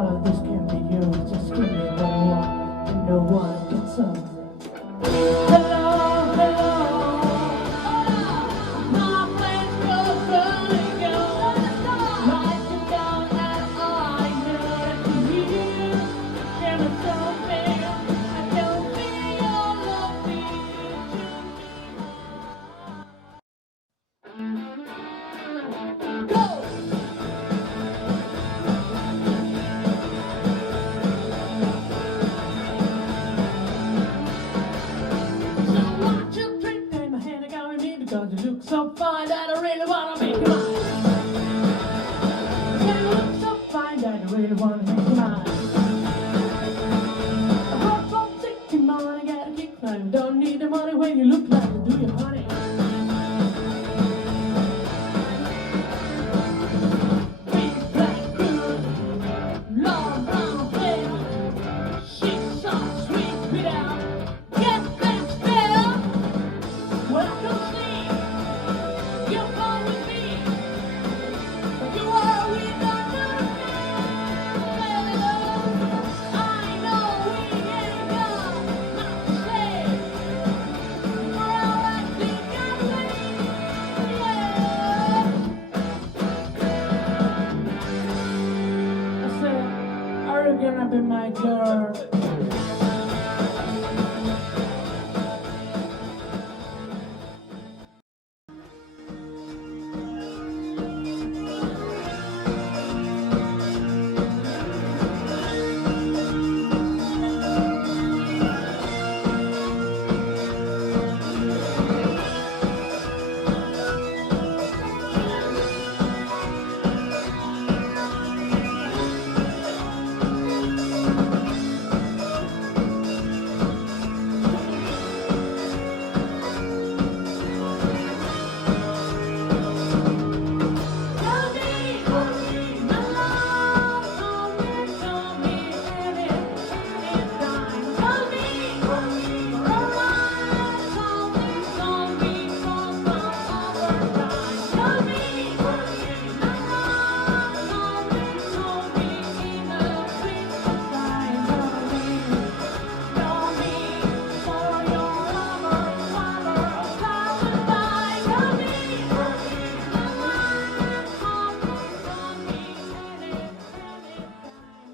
all of this can be yours. Just give me what I want, and no one can solve it. Hello, hello. My place goes running out. Lights are down and I know that you hear. There is something I don't feel love me. Go! So one, two, three, take my hand, I got with me because you look so fine that I really wanna make you mine. You look so fine that I really wanna make you mine. I brought from sick in money, got a kick now. You don't need the money when you look like you do, your honey. Big black girl, long brown hair. She's so sweet without get that spell. When I don't sleep, you're fine with me. You are with another man. I know we ain't got much to say. For all I think I say, yeah. I said, are you gonna be my girl?